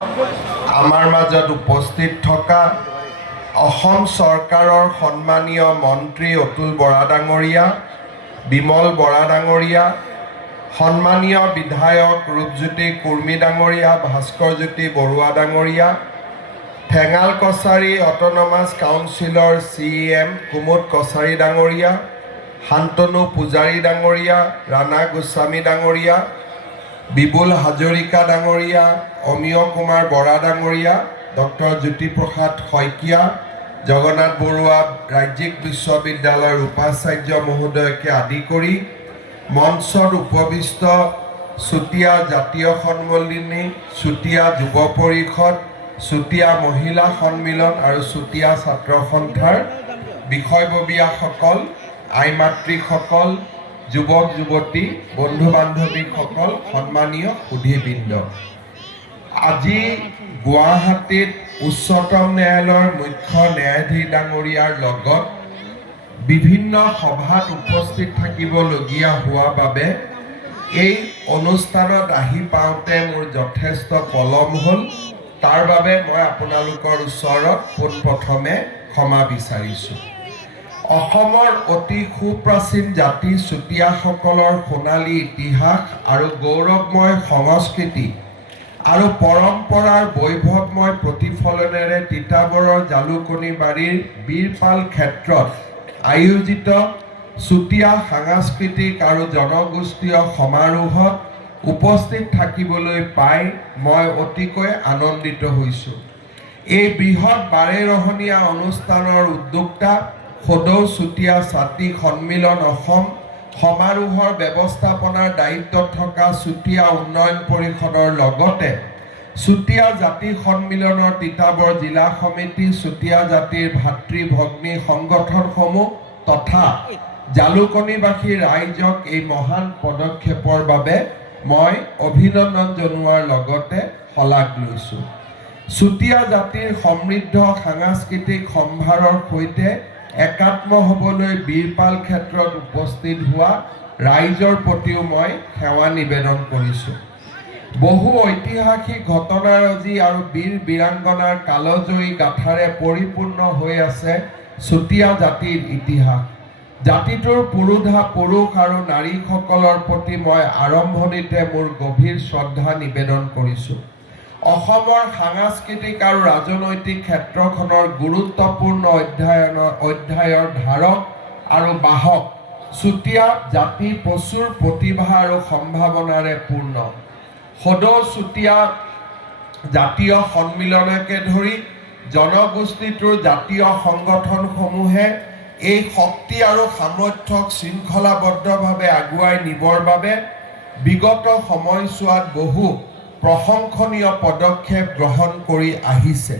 আমাৰ মাজত উপস্থিত থকা অসম চৰকাৰৰ সন্মানীয় মন্ত্ৰী অতুল বৰা ডাঙৰীয়া, বিমল বৰা ডাঙৰীয়া, সন্মানীয় বিধায়ক ৰূপজ্যোতি কুৰ্মী ডাঙৰীয়া, ভাস্কৰজ্যোতি বৰুৱা ডাঙৰীয়া, ঠেঙাল কছাৰী অট'নমাছ কাউন্সিলৰ CEM কুমুদ কছাৰী ডাঙৰীয়া, শান্তনু পূজাৰী ডাঙৰীয়া, ৰাণা গোস্বামী ডাঙৰীয়া, বিপুল হাজৰিকা ডাঙৰীয়া, অমিয় কুমাৰ বৰা ডাঙৰীয়া, ডক্টৰ জ্যোতিপ্ৰসাদ শইকীয়া, জগন্নাথ বৰুৱা ৰাজ্যিক বিশ্ববিদ্যালয়ৰ উপাচাৰ্য মহোদয়কে আদি কৰি মঞ্চত উপবিষ্ট চুতীয়া জাতীয় সন্মিলনী, চুতীয়া যুৱ পৰিষদ, চুতীয়া মহিলা সন্মিলন আৰু চুতীয়া ছাত্ৰ সন্থাৰ বিষয়ববীয়াসকল, আই মাতৃসকল, যুৱক যুৱতী, বন্ধু বান্ধৱীসকল, সন্মানীয় সুধীবৃন্দ, আজি গুৱাহাটীত উচ্চতম ন্যায়ালয়ৰ মুখ্য ন্যায়াধীশ ডাঙৰীয়াৰ লগত বিভিন্ন সভাত উপস্থিত থাকিবলগীয়া হোৱা বাবে এই অনুষ্ঠানত আহি পাওঁতে মোৰ যথেষ্ট পলম হ'ল। তাৰ বাবে মই আপোনালোকৰ ওচৰত পোনপ্ৰথমে ক্ষমা বিচাৰিছোঁ। অসমৰ অতি সুপ্ৰাচীন জাতি চুতীয়াসকলৰ সোণালী ইতিহাস আৰু গৌৰৱময় সংস্কৃতি আৰু পৰম্পৰাৰ বৈভৱময় প্ৰতিফলনেৰে তিতাবৰৰ জালুকনী বাৰীৰ বীৰপাল ক্ষেত্ৰত আয়োজিত চুতীয়া সাংস্কৃতিক আৰু জনগোষ্ঠীয় সমাৰোহত উপস্থিত থাকিবলৈ পাই মই অতিকৈ আনন্দিত হৈছোঁ। এই বৃহৎ বাৰেৰহণীয়া অনুষ্ঠানৰ উদ্যোক্তা সদৌ চুতীয়া ছাত্ৰী সন্মিলন অসম সমাৰোহৰ ব্যৱস্থাপনাৰ দায়িত্বত থকা চুতীয়া উন্নয়ন পৰিষদৰ লগতে চুতীয়া জাতি সন্মিলনৰ তিতাবৰ জিলা সমিতি, চুতীয়া জাতিৰ ভাতৃ ভগ্নী সংগঠনসমূহ তথা জালুকনীবাসী ৰাইজক এই মহান পদক্ষেপৰ বাবে মই অভিনন্দন জনোৱাৰ লগতে শলাগ লৈছোঁ। চুতীয়া জাতিৰ সমৃদ্ধ সাংস্কৃতিক সম্ভাৰৰ সৈতে একাত্ম হ'বলৈ বীৰপাল ক্ষেত্ৰত উপস্থিত হোৱা ৰাইজৰ প্ৰতিও মই সেৱা নিবেদন কৰিছোঁ। বহু ঐতিহাসিক ঘটনাৰাজি আৰু বীৰ বীৰাংগনাৰ কালজয়ী গাথাৰে পৰিপূৰ্ণ হৈ আছে চুতীয়া জাতিৰ ইতিহাস। জাতিটোৰ পুৰোধা পুৰুষ আৰু নাৰীসকলৰ প্ৰতি মই আৰম্ভণিতে মোৰ গভীৰ শ্ৰদ্ধা নিবেদন কৰিছোঁ। অসমৰ সাংস্কৃতিক আৰু ৰাজনৈতিক ক্ষেত্ৰখনৰ গুৰুত্বপূৰ্ণ অধ্যায়ৰ ধাৰক আৰু বাহক চুতীয়া জাতি প্ৰচুৰ প্ৰতিভা আৰু সম্ভাৱনাৰে পূৰ্ণ। সদৌ চুতীয়া জাতীয় সন্মিলনকে ধৰি জনগোষ্ঠীটোৰ জাতীয় সংগঠনসমূহে এই শক্তি আৰু সামৰ্থ্যক শৃংখলাবদ্ধভাৱে আগুৱাই নিবৰ বাবে বিগত সময়ছোৱাত বহু প্ৰশংসনীয় পদক্ষেপ গ্ৰহণ কৰি আহিছে।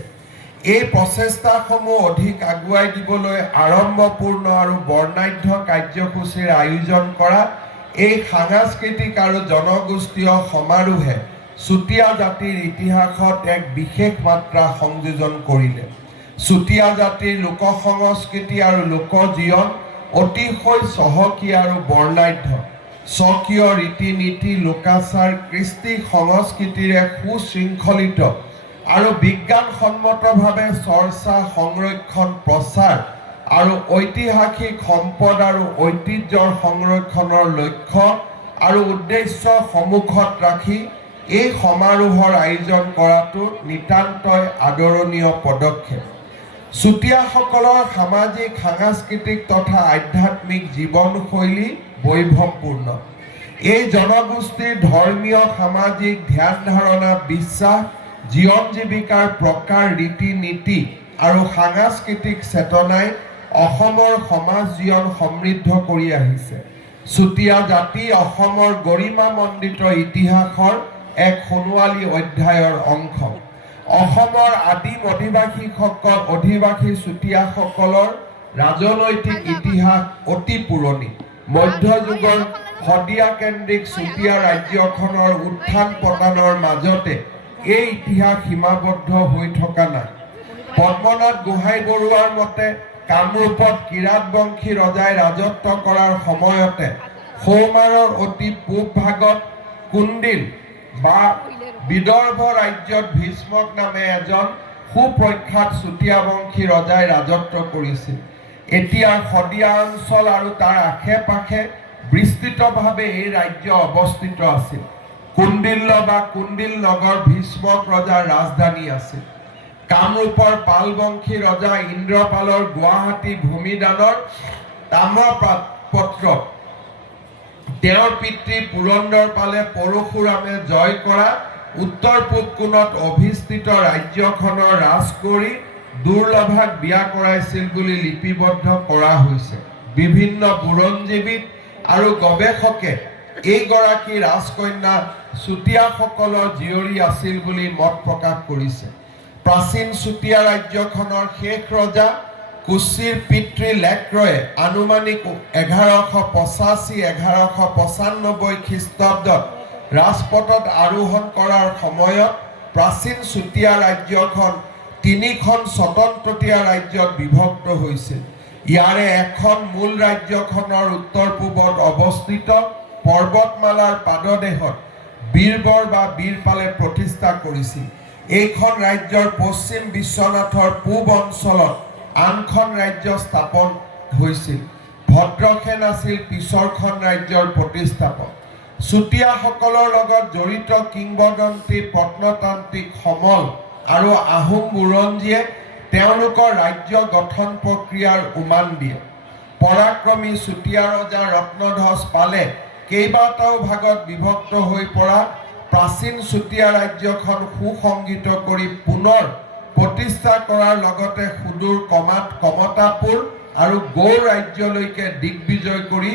এই প্ৰচেষ্টাসমূহ অধিক আগুৱাই দিবলৈ আড়ম্বৰপূৰ্ণ আৰু বৰ্ণাঢ্য কাৰ্যসূচীৰ আয়োজন কৰা এই সাংস্কৃতিক আৰু জনগোষ্ঠীয় সমাৰোহে চুতীয়া জাতিৰ ইতিহাসত এক বিশেষ মাত্ৰা সংযোজন কৰিলে। চুতীয়া জাতিৰ লোক সংস্কৃতি আৰু লোকজীৱন অতিশয় চহকী আৰু বৰ্ণাঢ্য। স্বকীয় ৰীতি নীতি, লোকাচাৰ, কৃষ্টি সংস্কৃতিৰে সুশৃংখলিত আৰু বিজ্ঞানসন্মতভাৱে চৰ্চা, সংৰক্ষণ, প্ৰচাৰ আৰু ঐতিহাসিক সম্পদ আৰু ঐতিহ্যৰ সংৰক্ষণৰ লক্ষ্য আৰু উদ্দেশ্য সন্মুখত ৰাখি এই সমাৰোহৰ আয়োজন কৰাটো নিতান্তই আদৰণীয় পদক্ষেপ। চুতীয়াসকলৰ সামাজিক, সাংস্কৃতিক তথা আধ্যাত্মিক জীৱনশৈলী বৈভৱপূৰ্ণ। এই জনগোষ্ঠীৰ ধৰ্মীয়, সামাজিক ধ্যান ধাৰণা, বিশ্বাস, জীৱন জীৱিকাৰ প্ৰকাৰ, ৰীতি নীতি আৰু সাংস্কৃতিক চেতনাই অসমৰ সমাজ জীৱন সমৃদ্ধ কৰি আহিছে। চুতীয়া জাতি অসমৰ গৰিমামণ্ডিত ইতিহাসৰ এক সোণোৱালী অধ্যায়ৰ অংশ। অসমৰ আদিম অধিবাসী চুতীয়াসকলৰ ৰাজনৈতিক ইতিহাস অতি পুৰণি। মধ্যযুগৰ শদিয়াকেন্দ্ৰিক চুতীয়া ৰাজ্যখনৰ উত্থান পতনৰ মাজতে এই ইতিহাস সীমাবদ্ধ হৈ থকা নাই। পদ্মনাথ গোহাঁই বৰুৱাৰ মতে কামৰূপত কিৰাতবংশী ৰজাই ৰাজত্ব কৰাৰ সময়তে সৌমাৰৰ অতি পূব ভাগত কুন্দিল বা বিদৰ্ভ ৰাজ্যত ভীষ্মক নামে এজন সুপ্ৰখ্যাত চুতীয়া বংশী ৰজাই ৰাজত্ব কৰিছিল। এতিয়া শদিয়া অঞ্চল আৰু তাৰ আশে পাশে বিস্তৃতভাৱে এই ৰাজ্য অৱস্থিত আছিল। কুণ্ডিল্য বা কুণ্ডিল নগৰ ভীষ্মক ৰজাৰ ৰাজধানী আছিল। কামৰূপৰ পাল বংশী ৰজা ইন্দ্ৰপালৰ গুৱাহাটী ভূমিদানৰ তাম্ৰপত্ৰত তেওঁৰ পিতৃ পুৰন্দৰ পালে পৰশুৰামে জয় কৰা উত্তৰ পূব কোণত অভিস্থিত ৰাজ্যখনৰ ৰাজকুঁৱৰী দুৰ্লভাক বিয়া কৰাইছিল বুলি লিপিবদ্ধ কৰা হৈছে। বিভিন্ন বুৰঞ্জীবিদ আৰু গৱেষকে এইগৰাকী ৰাজকন্যা চুতীয়াসকলৰ জীয়ৰী আছিল বুলি মত প্ৰকাশ কৰিছে। প্ৰাচীন চুতীয়া ৰাজ্যখনৰ শেষ ৰজা কুছিৰ পিতৃ লেক্ৰয়ে আনুমানিক 1185-1195 খ্ৰীষ্টাব্দত ৰাজপথত আৰোহণ কৰাৰ সময়ত প্ৰাচীন চুতীয়া ৰাজ্যখন 3খন স্বতন্ত্ৰতীয়া ৰাজ্যত বিভক্ত হৈছিল। ইয়াৰে এখন মূল ৰাজ্যখনৰ উত্তৰ পূবত অৱস্থিত পৰ্বতমালাৰ পাদদেশত বীৰবৰ বা বীৰপালে প্ৰতিষ্ঠা কৰিছিল। এইখন ৰাজ্যৰ পশ্চিম বিশ্বনাথৰ পূব অঞ্চলত আনখন ৰাজ্য স্থাপন হৈছিল। ভদ্ৰসেন আছিল পিছৰখন ৰাজ্যৰ প্ৰতিষ্ঠাপক। চুতীয়াসকলৰ লগত জড়িত কিংবদন্তি প্ৰত্নতান্ত্ৰিক সমল আৰু আহোম বুৰঞ্জীয়ে তেওঁলোকৰ ৰাজ্য গঠন প্ৰক্ৰিয়াৰ উমান দিয়ে। পৰাক্ৰমী চুতীয়া ৰজা ৰত্নধ্বজ পালে কেইবাটাও ভাগত বিভক্ত হৈ পৰা প্ৰাচীন চুতীয়া ৰাজ্যখন সুসংগঠিত কৰি পুনৰ প্ৰতিষ্ঠা কৰাৰ লগতে সুদূৰ কমতাপুৰ আৰু গৌড় ৰাজ্যলৈকে দিগ্বিজয় কৰি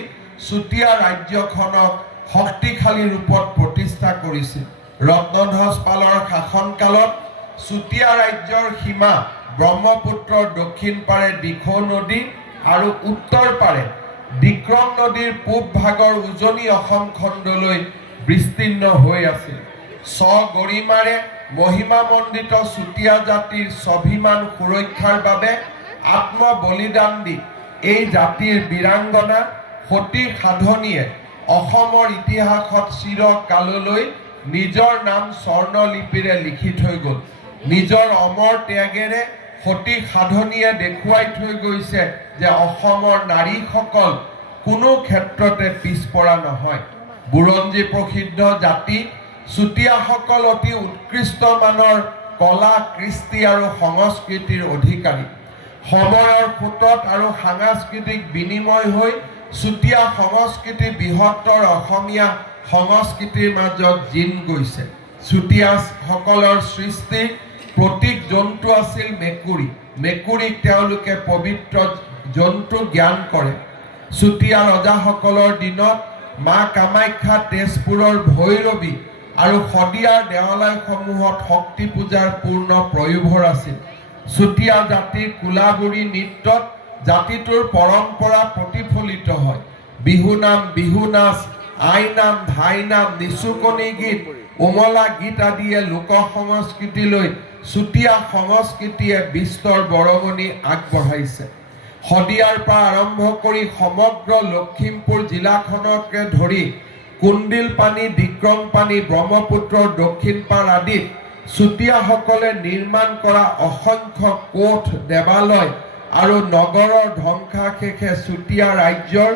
চুতীয়া ৰাজ্যখনক শক্তিশালী ৰূপত প্ৰতিষ্ঠা কৰিছিল। ৰত্নধ্বজ পালৰ শাসনকালত চুতীয়া ৰাজ্যৰ সীমা ব্ৰহ্মপুত্ৰৰ দক্ষিণ পাৰে দিখৌ নদী আৰু উত্তৰ পাৰে বিক্ৰম নদীৰ পূব ভাগৰ উজনি অসম খণ্ডলৈ বিস্তীৰ্ণ হৈ আছিল। স্বগৰিমাৰে মহিমামণ্ডিত চুতীয়া জাতিৰ স্বাভিমান সুৰক্ষাৰ বাবে আত্মবলিদান দি এই জাতিৰ বীৰাংগনা সতী সাধনীয়ে অসমৰ ইতিহাসত চিৰকাললৈ নিজৰ নাম স্বৰ্ণলিপিৰে লিখি থৈ গ'ল। নিজৰ অমৰ ত্যাগেৰে সতী সাধনীয়ে দেখুৱাই থৈ গৈছে যে অসমৰ নাৰীসকল কোনো ক্ষেত্ৰতে পিছপৰা নহয়। বুৰঞ্জী প্ৰসিদ্ধ জাতি চুতীয়াসকল অতি উৎকৃষ্ট মানৰ কলা কৃষ্টি আৰু সংস্কৃতিৰ অধিকাৰী। সময়ৰ সোঁতত আৰু সাংস্কৃতিক বিনিময় হৈ চুতীয়া সংস্কৃতি বৃহত্তৰ অসমীয়া সংস্কৃতিৰ মাজত জিন গৈছে। চুতীয়াসকলৰ সৃষ্টিৰ প্ৰতীক জন্তু আছিল মেকুৰী। মেকুৰীক তেওঁলোকে পবিত্ৰ জন্তু জ্ঞান কৰে। চুতীয়া ৰজাসকলৰ দিনত মা কামাখ্যা তেজপুৰৰ ভৈৰৱী আৰু শদিয়াৰ দেৱালয়সমূহত শক্তি পূজাৰ পূৰ্ণ প্ৰয়োভৰ আছিল। চুতীয়া জাতিৰ কোলাবুৰী নৃত্যত জাতিটোৰ পৰম্পৰা প্ৰতিফলিত হয়। বিহু নাম, বিহু নাচ, আই নাম, ধাই নাম, নিচুকনি গীত, উমলা গীত আদিয়ে লোক সংস্কৃতিলৈ চুতীয়া সংস্কৃতিয়ে বিস্তৰ বৰঙণি আগবঢ়াইছে। শদিয়াৰ পৰা আৰম্ভ কৰি সমগ্ৰ লখিমপুৰ জিলাখনকে ধৰি কুণ্ডিল পানী, বিক্ৰম পানী, ব্ৰহ্মপুত্ৰৰ দক্ষিণ পাৰ আদিত চুতীয়াসকলে নিৰ্মাণ কৰা অসংখ্য কোঠ, দেৱালয় আৰু নগৰৰ ধ্বংসাশেষে চুতীয়া ৰাজ্যৰ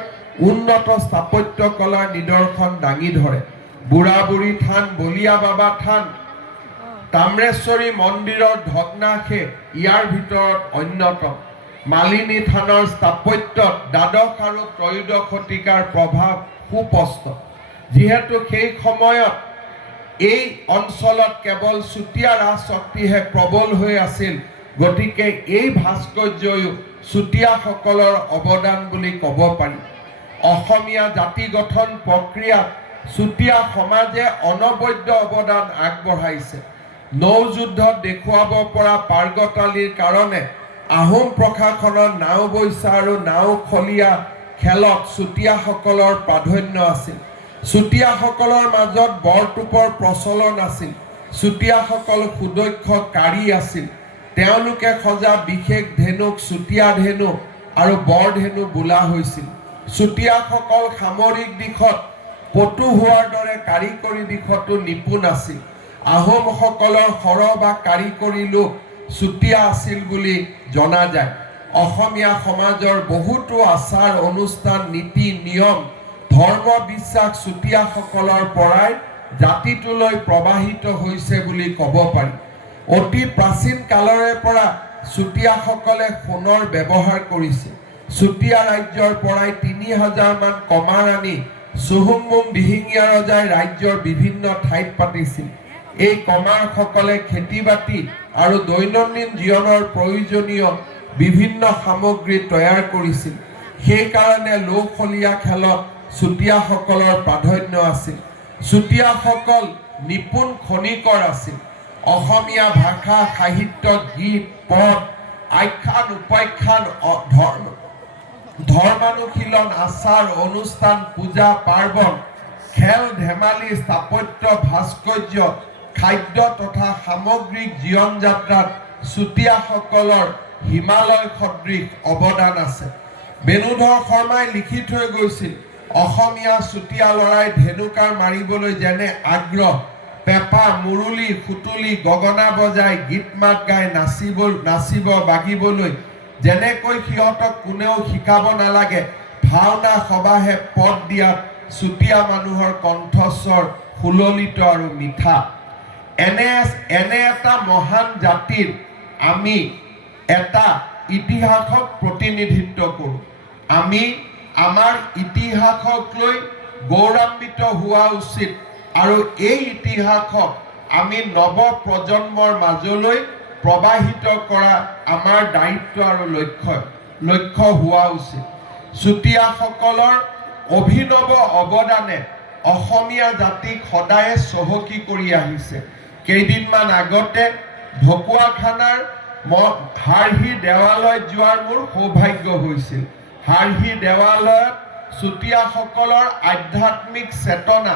উন্নত স্থাপত্য কলাৰ নিদৰ্শন দাঙি ধৰে। বুঢ়াবুঢ়ী থান, বলিয়া বাবা থান, তাম্ৰেশ্বৰী মন্দিৰৰ ভগ্নাশেষ ইয়াৰ ভিতৰত অন্যতম। মালিনী থানৰ স্থাপত্যত দ্বাদশ আৰু ত্ৰয়োদশ শতিকাৰ প্ৰভাৱ সুস্পষ্ট। যিহেতু সেই সময়ত এই অঞ্চলত কেৱল চুতীয়া ৰাজশক্তিহে প্ৰবল হৈ আছিল, গতিকে এই ভাস্কৰ্যও চুতীয়াসকলৰ অৱদান বুলি ক'ব পাৰি। অসমীয়া জাতি গঠন প্ৰক্ৰিয়াত চুতীয়া সমাজে অনবদ্য অৱদান আগবঢ়াইছে। নৌযুদ্ধত দেখুৱাব পৰা পাৰ্গতালীৰ কাৰণে আহোম প্ৰশাসনৰ নাওবৈচা আৰু নাওখলীয়া খেলত চুতীয়াসকলৰ প্ৰাধান্য আছিল। চুতীয়াসকলৰ মাজত বৰটোপৰ প্ৰচলন আছিল। চুতীয়াসকল সুদক্ষ কাৰী আছিল। তেওঁলোকে সজা বিশেষ ধেনুক চুতীয়া ধেনু আৰু বৰ ধেনু বোলা হৈছিল। চুতীয়াসকল সামৰিক দিশত পটু হোৱাৰ দৰে কাৰিকৰী দিশতো নিপুণ আছিল। আহোমসকলৰ সৰহ বা কাৰিকৰী লোক চুতীয়া আছিল বুলি জনা যায়। অসমীয়া সমাজৰ বহুতো আচাৰ অনুষ্ঠান নীতি নিয়ম ধৰ্ম বিশ্বাস চুতীয়াসকলৰ পৰাই জাতিটোলৈ প্ৰবাহিত হৈছে বুলি ক'ব পাৰি। অতি প্ৰাচীন কালৰে পৰা চুতীয়াসকলে সোণৰ ব্যৱহাৰ কৰিছে। চুতীয়া ৰাজ্যৰ পৰাই ৩০০০ মান কমাৰ আনি চুহুংমুং দিহিঙীয়া ৰজাই ৰাজ্যৰ বিভিন্ন ঠাইত পাতিছিল। এই কমাৰসকলে খেতি বাতি আৰু দৈনন্দিন জীৱনৰ প্ৰয়োজনীয় বিভিন্ন সামগ্ৰী তৈয়াৰ কৰিছিল। সেইকাৰণে লৌখলীয়া খেলত চুতীয়াসকলৰ প্ৰাধান্য আছিল। চুতীয়াসকল নিপুণ খনিকৰ আছিল। অসমীয়া ভাষা সাহিত্য গীত পদ আখ্যান উপাখ্যান ধৰ্মানুশীলন আচাৰ অনুষ্ঠান পূজা পাৰ্বণ খেল ধেমালি স্থাপত্য ভাস্কৰ্য খাদ্য তথা সামগ্ৰিক জীৱন যাত্ৰাত চুতীয়াসকলৰ হিমালয় সদৃশ অৱদান আছে। বেণুধৰ শৰ্মাই লিখি থৈ গৈছিল, অসমীয়া চুতীয়া ল'ৰাই ধেনুকাৰ মাৰিবলৈ যেনে আগ্ৰহ, পেঁপা মুৰুলি সুতুলি গগনা বজাই গীত মাত গাই নাচিব বাগিবলৈ যেনেকৈ সিহঁতক কোনেও শিকাব নালাগে, ভাওনা সবাহে পদ দিয়াত চুতীয়া মানুহৰ কণ্ঠস্বৰ সুললিত আৰু মিঠা। এনে এটা মহান জাতিৰ আমি এটা ইতিহাসক প্ৰতিনিধিত্ব কৰোঁ। আমি আমাৰ ইতিহাসক লৈ গৌৰৱান্বিত হোৱা উচিত আৰু এই ইতিহাসক আমি নৱ প্ৰজন্মৰ মাজলৈ প্ৰবাহিত কৰা আমাৰ দায়িত্ব আৰু লক্ষ্য হোৱা উচিত। চুতীয়াসকলৰ অভিনৱ অৱদানে অসমীয়া জাতিক সদায়ে চহকী কৰি আহিছে। কেইদিনমান আগতে ঢকুৱাখানাৰ হাৰহি দেৱালয়ত যোৱাৰ মোৰ সৌভাগ্য হৈছিল। হাৰহি দেৱালয়ত চুতীয়াসকলৰ আধ্যাত্মিক চেতনা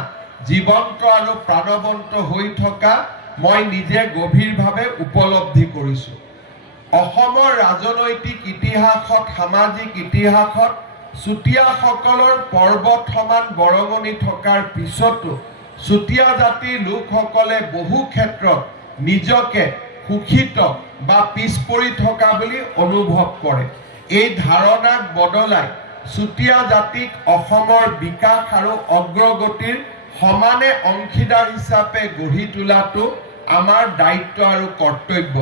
জীৱন্ত আৰু প্ৰাণৱন্ত হৈ থকা মই নিজে গভীৰভাৱে উপলব্ধি কৰিছোঁ। অসমৰ ৰাজনৈতিক ইতিহাসত সামাজিক ইতিহাসত চুতীয়াসকলৰ পৰ্বত সমান বৰঙণি থকাৰ পিছতো চুতীয়া জাতিৰ লোকসকলে বহু ক্ষেত্ৰত নিজকে শোষিত বা পিছ পৰি থকা বুলি অনুভৱ কৰে। এই ধাৰণাক বদলাই চুতীয়া জাতিক অসমৰ বিকাশ আৰু অগ্ৰগতিৰ সমানে অংশীদাৰ হিচাপে গঢ়ি তোলাটো আমাৰ দায়িত্ব আৰু কৰ্তব্য।